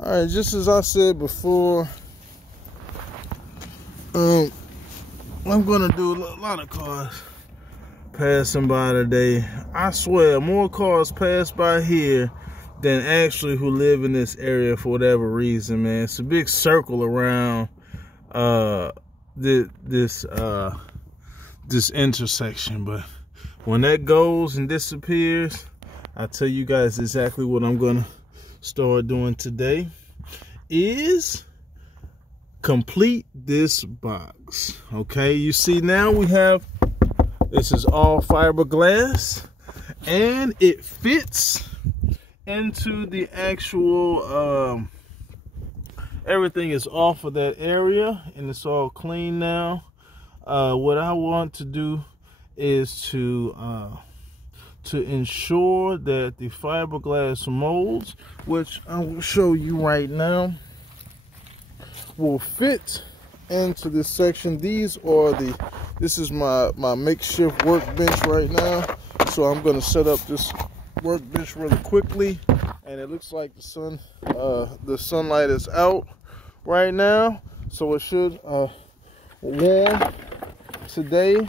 All right, just as I said before, I'm gonna do a lot of cars passing by today. I swear, more cars pass by here than actually who live in this area for whatever reason, man. It's a big circle around this intersection, but when that goes and disappears, I'll tell you guys exactly what I'm gonna start doing today is complete this box. Okay, you see now we have, this is all fiberglass and it fits into the actual everything is off of that area and it's all clean now. What I want to do is to ensure that the fiberglass molds, which I will show you right now, will fit into this section. This is my makeshift workbench right now. So I'm gonna set up this workbench really quickly, and it looks like the sunlight is out right now, so it should warm today,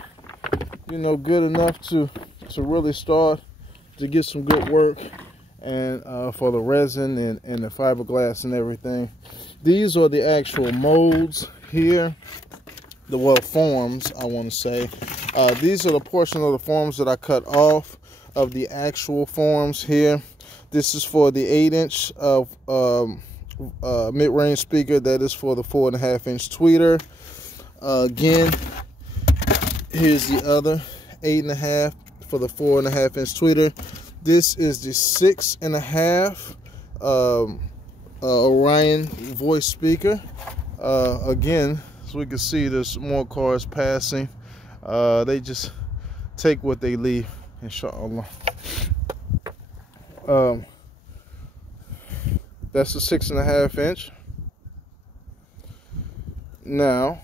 you know, good enough to really start to get some good work and for the resin and the fiberglass and everything. These are the actual molds here, forms, I want to say. These are the portion of the forms that I cut off of the actual forms here. This is for the 8-inch of mid-range speaker. That is for the 4.5-inch tweeter. Again, here's the other 8.5 for the 4.5-inch tweeter. This is the 6.5 Orion voice speaker. Again, as we can see, there's more cars passing. They just take what they leave, inshallah. That's a 6.5-inch. Now,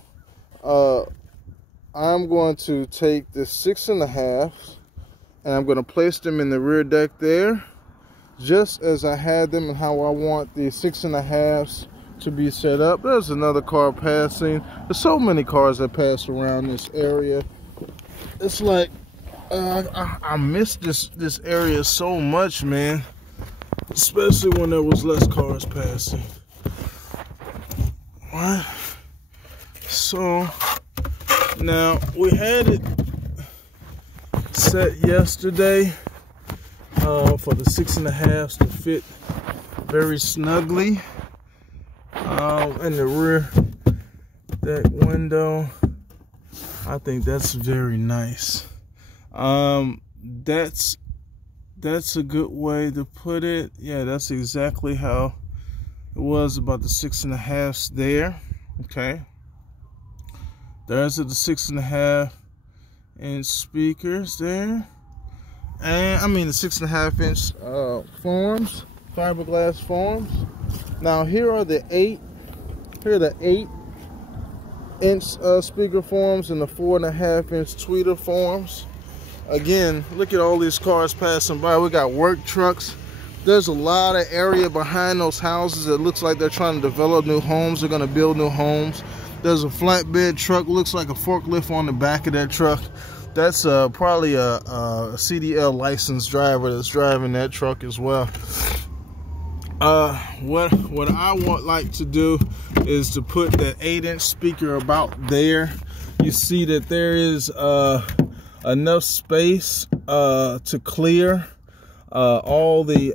I'm going to take the 6.5 and I'm going to place them in the rear deck there, just as I had them and how I want the 6.5s to be set up. There's another car passing. There's so many cars that pass around this area. It's like I miss this area so much, man, especially when there was less cars passing. What? So now we had it set yesterday for the 6.5s to fit very snugly in the rear deck window. I think that's very nice. That's a good way to put it. Yeah, that's exactly how it was about the 6.5s there. Okay, there's the 6.5-inch speakers there, and I mean the 6.5-inch forms, fiberglass forms. Now here are the 8-inch speaker forms and the 4.5-inch tweeter forms. Again, look at all these cars passing by. We got work trucks. There's a lot of area behind those houses. It looks like they're trying to develop new homes. They're going to build new homes. There's a flatbed truck. Looks like a forklift on the back of that truck. That's probably a CDL licensed driver that's driving that truck as well. What I like to do is to put the 8-inch speaker about there. You see that there is enough space to clear all the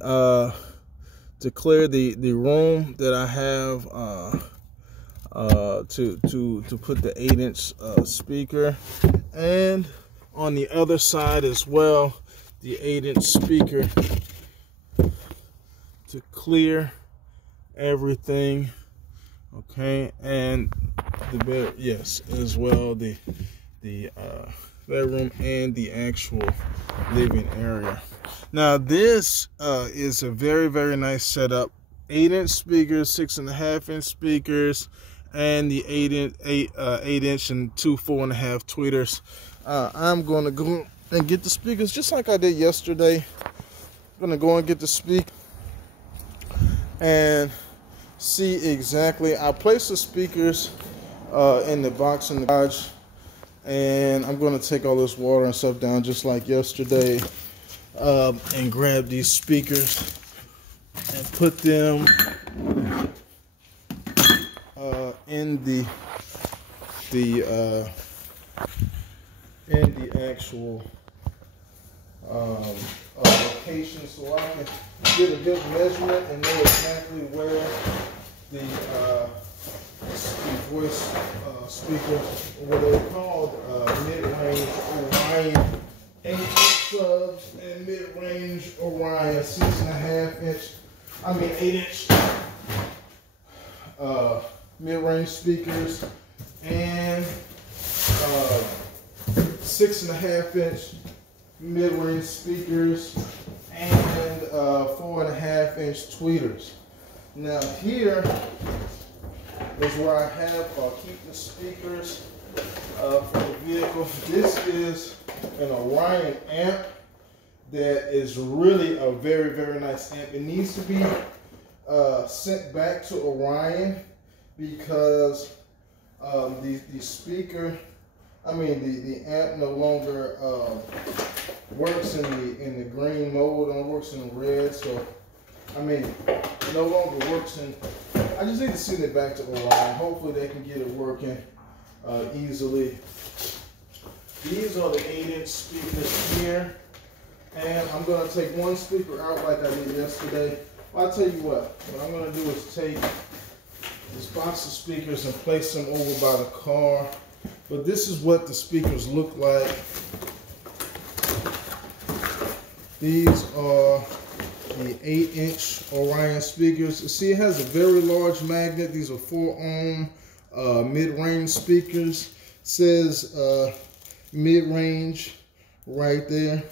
room that I have to put the 8-inch speaker, and on the other side as well, the 8-inch speaker to clear everything. Okay, and the bed, yes, as well, the bedroom and the actual living area. Now this is a very, very nice setup. 8-inch speakers, 6.5-inch speakers, and the 8-inch and two 4.5 tweeters. I'm going to go and get the speakers just like I did yesterday. I'm going to go and get the speaker and see exactly. I placed the speakers in the box in the garage, and I'm going to take all this water and stuff down just like yesterday, and grab these speakers and put them in the actual location, so I can get a good measurement and know exactly where the voice speakers, what they're called, mid-range Orion 8-inch subs and mid-range Orion 8-inch mid-range speakers, and 6.5-inch mid-range speakers, and 4.5-inch tweeters. Now here is where I keep the speakers for the vehicle. This is an Orion amp that is really a very, very nice amp. It needs to be sent back to Orion because the amp no longer works in the green mode, and works in red. So it no longer works in. I just need to send it back to Orion. Hopefully they can get it working easily. These are the 8-inch speakers here, and I'm going to take one speaker out like I did yesterday. Well, I'll tell you what I'm going to do is take this box of speakers and place them over by the car. But this is what the speakers look like. These are the 8-inch Orion speakers. See, it has a very large magnet. These are 4-ohm mid-range speakers. It says mid-range right there.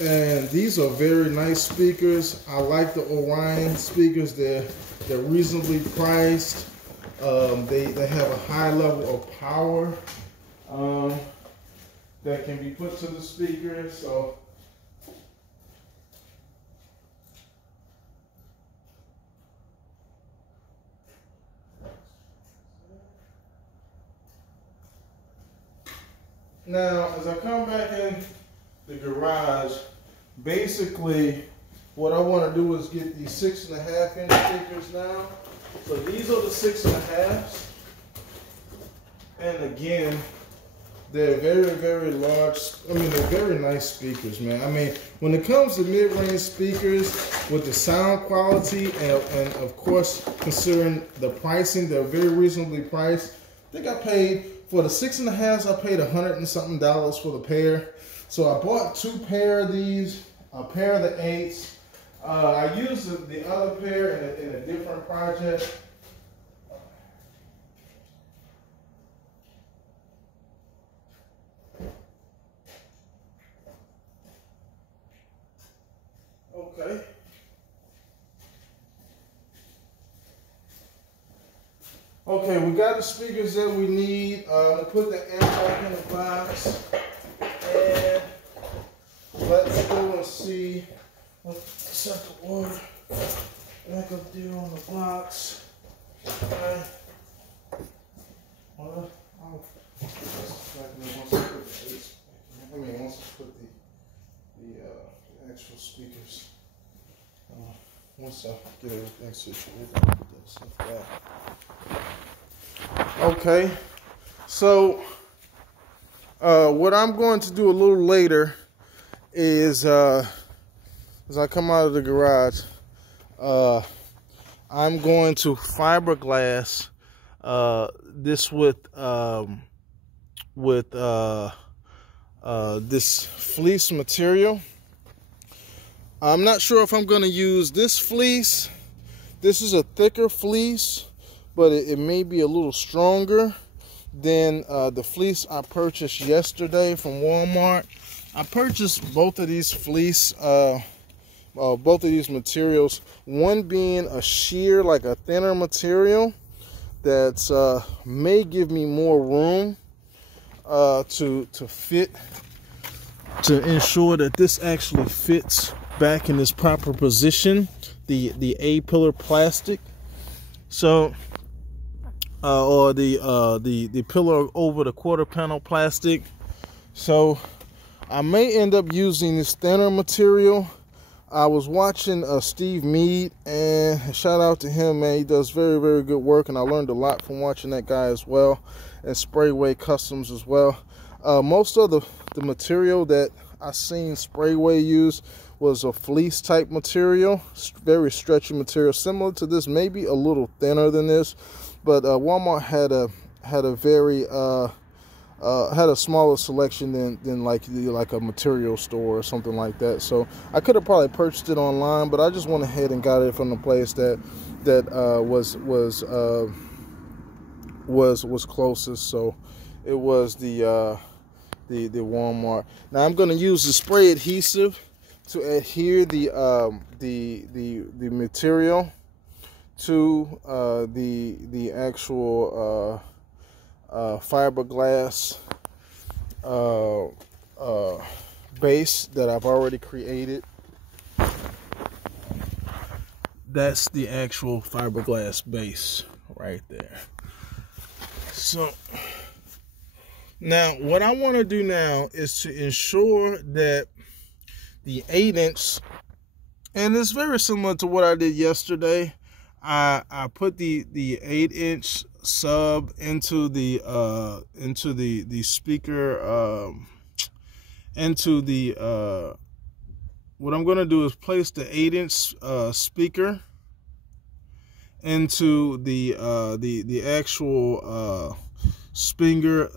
And these are very nice speakers. I like the Orion speakers. They're reasonably priced. They have a high level of power that can be put to the speakers. So now, as I come back in the garage, basically what I want to do is get these 6.5-inch speakers now. So these are the 6.5s, and again, they're very, very large. They're very nice speakers, man. When it comes to mid-range speakers, with the sound quality and of course considering the pricing, they're very reasonably priced. I think I paid for the 6.5s. I paid $100 and something for the pair. So I bought 2 pair of these, a pair of the 8s. I used the other pair in a different project. Okay. Okay, we got the speakers that we need. I'm gonna put the amp back in the box, and let's go and see. Set the water back up there on the box. Okay. Well, once I put the actual speakers. Once I get everything situated, I'll put that stuff back. Okay. So, what I'm going to do a little later is, as I come out of the garage, I'm going to fiberglass this with this fleece material. I'm not sure if I'm going to use this fleece. This is a thicker fleece, but it may be a little stronger than the fleece I purchased yesterday from Walmart. I purchased both of these fleece, both of these materials. One being a sheer, like a thinner material that may give me more room to fit, to ensure that this actually fits back in its proper position, the A-pillar plastic. So or the pillar over the quarter panel plastic. So I may end up using this thinner material. I was watching Steve Mead, and shout out to him, man. He does very, very good work, and I learned a lot from watching that guy as well, and Sprayway Customs as well. Most of the material that I seen Sprayway use was a fleece type material, very stretchy material, similar to this, maybe a little thinner than this, but Walmart had a very had a smaller selection than like a material store or something like that. So I could have probably purchased it online, but I just went ahead and got it from the place that was closest. So it was the Walmart. Now I'm going to use the spray adhesive to adhere the material to the actual fiberglass base that I've already created. That's the actual fiberglass base right there. So now what I want to do now is to ensure that the 8-inch, and it's very similar to what I did yesterday. I put the 8-inch sub into the speaker, what I'm going to do is place the 8-inch speaker into the actual speaker.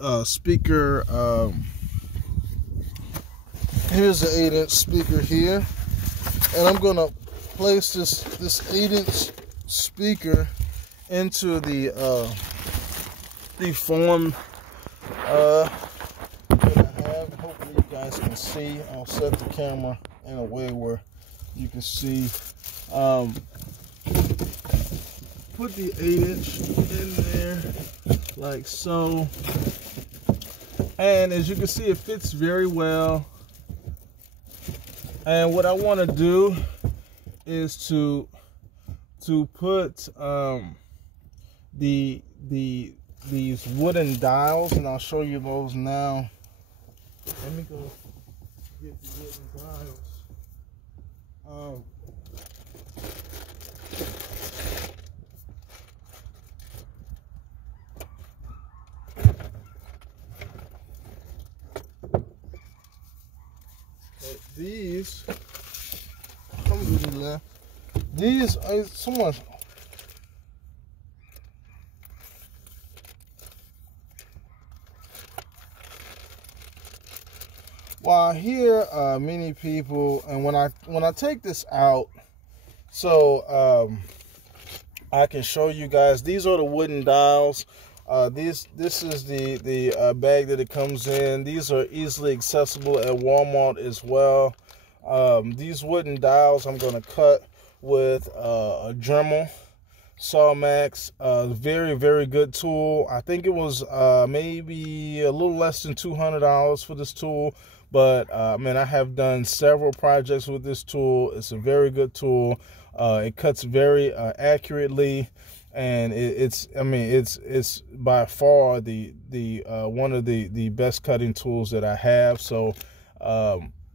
Here's the 8-inch speaker here, and I'm going to place this 8-inch speaker into the form that I have. Hopefully you guys can see. I'll set the camera in a way where you can see. Put the 8-inch in there like so, and as you can see, it fits very well. And what I want to do is to put these wooden dials, and I'll show you those now. Let me go get the wooden dials. These, alhamdulillah, these are so much. Well, here many people, and when I take this out, so I can show you guys. These are the wooden dials. This is the bag that it comes in. These are easily accessible at Walmart as well. These wooden dials I'm going to cut with a Dremel Sawmax. Very, very good tool. I think it was maybe a little less than $200 for this tool. But man, I have done several projects with this tool. It's a very good tool. It cuts very accurately. And it's by far the one of the best cutting tools that I have. So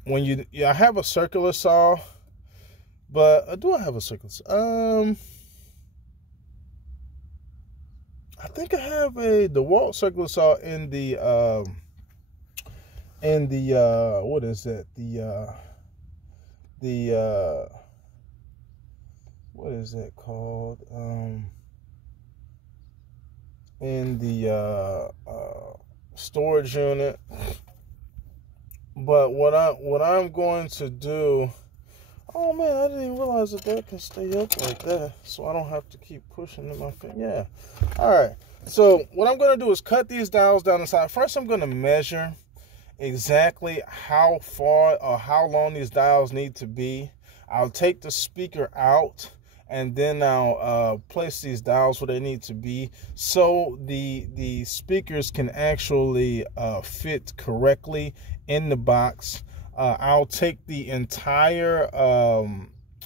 when I have a circular saw, but do I have a circular saw? I think I have a DeWalt circular saw in the what is that? What is that called? In the storage unit. But what I'm going to do, oh man, I didn't even realize that can stay up like that, so I don't have to keep pushing in my finger. Yeah. All right. So what I'm going to do is cut these dials down the side. First, I'm going to measure exactly how far or how long these dials need to be. I'll take the speaker out, and then I'll place these dials where they need to be, so the speakers can actually fit correctly in the box. I'll take the entire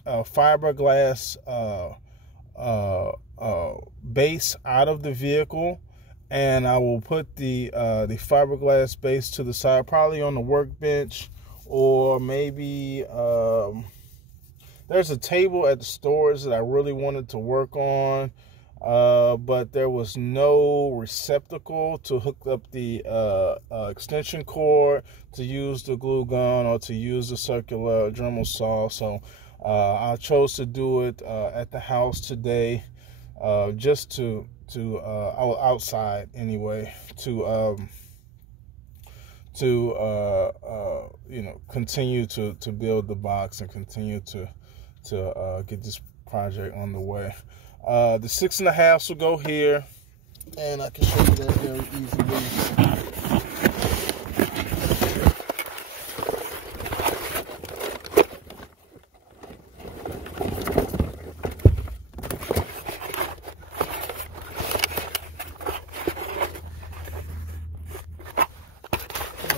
fiberglass base out of the vehicle, and I will put the fiberglass base to the side, probably on the workbench, or maybe there's a table at the stores that I really wanted to work on, but there was no receptacle to hook up the extension cord, to use the glue gun, or to use the circular Dremel saw. So I chose to do it at the house today, just to outside anyway, to you know, continue to build the box and continue to get this project on the way. The 6.5s will go here, and I can show you that very easily.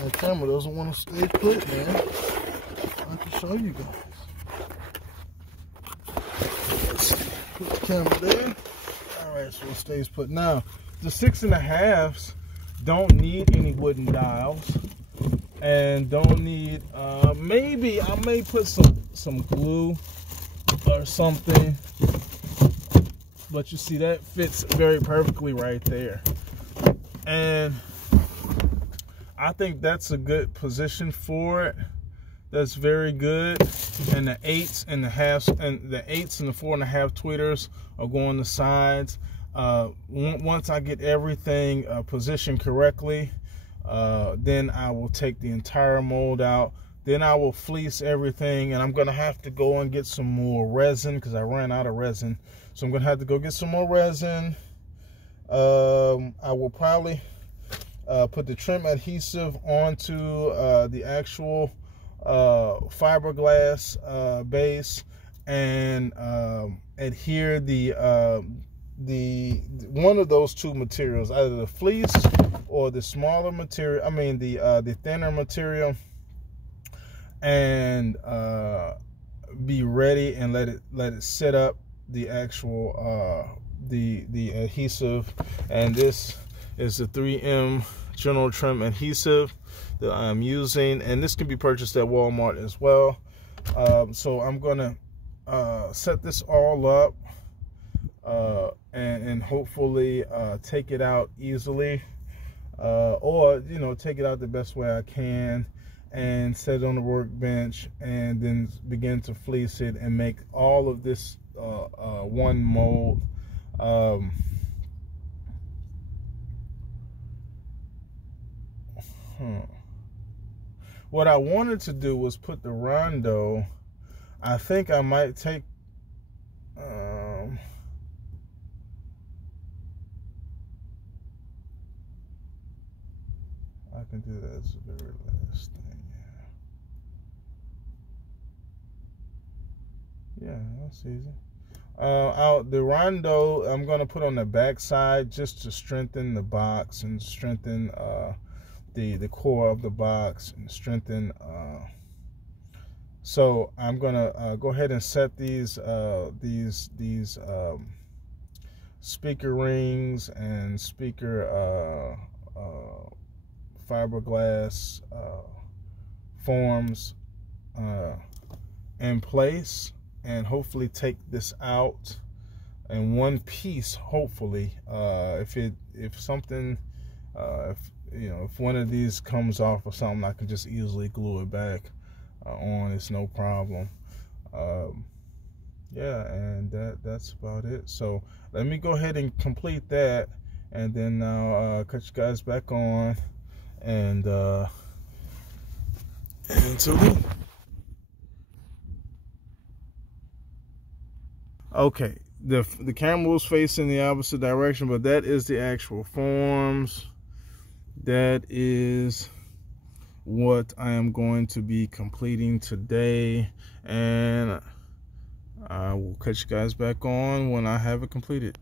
The camera doesn't want to stay put, man. I can show you guys. Put the camera there. Alright, so it stays put. Now, the 6.5s don't need any wooden dials, and don't need, maybe I may put some glue or something, but you see that fits very perfectly right there. And I think that's a good position for it. That's very good. And the 8s and the halves, and the 8s and the 4.5 tweeters are going on the sides. Once I get everything positioned correctly, then I will take the entire mold out. Then I will fleece everything, and I'm gonna have to go and get some more resin because I ran out of resin. So I'm gonna have to go get some more resin. I will probably put the trim adhesive onto the actual fiberglass base, and adhere the one of those two materials, either the fleece or the smaller material, I mean the thinner material, and be ready and let it set up the actual the adhesive. And this is the 3M General Trim adhesive that I'm using, and this can be purchased at Walmart as well. So I'm gonna set this all up and hopefully take it out easily, or you know, take it out the best way I can, and set it on the workbench, and then begin to fleece it and make all of this one mold. What I wanted to do was put the rondo. I think I might take I can do that as the very last thing. Yeah, that's easy. The rondo I'm gonna put on the back side just to strengthen the box and strengthen the core of the box and strengthen. So I'm gonna go ahead and set these speaker rings and speaker fiberglass forms in place, and hopefully take this out in one piece. Hopefully, if you know, if one of these comes off or something, I can just easily glue it back on. It's no problem. Yeah, and that's about it. So let me go ahead and complete that, and then I'll cut you guys back on, and until then. Okay, the camera was facing the opposite direction, but that is the actual forms. That is what I am going to be completing today, and I will catch you guys back on when I have it completed.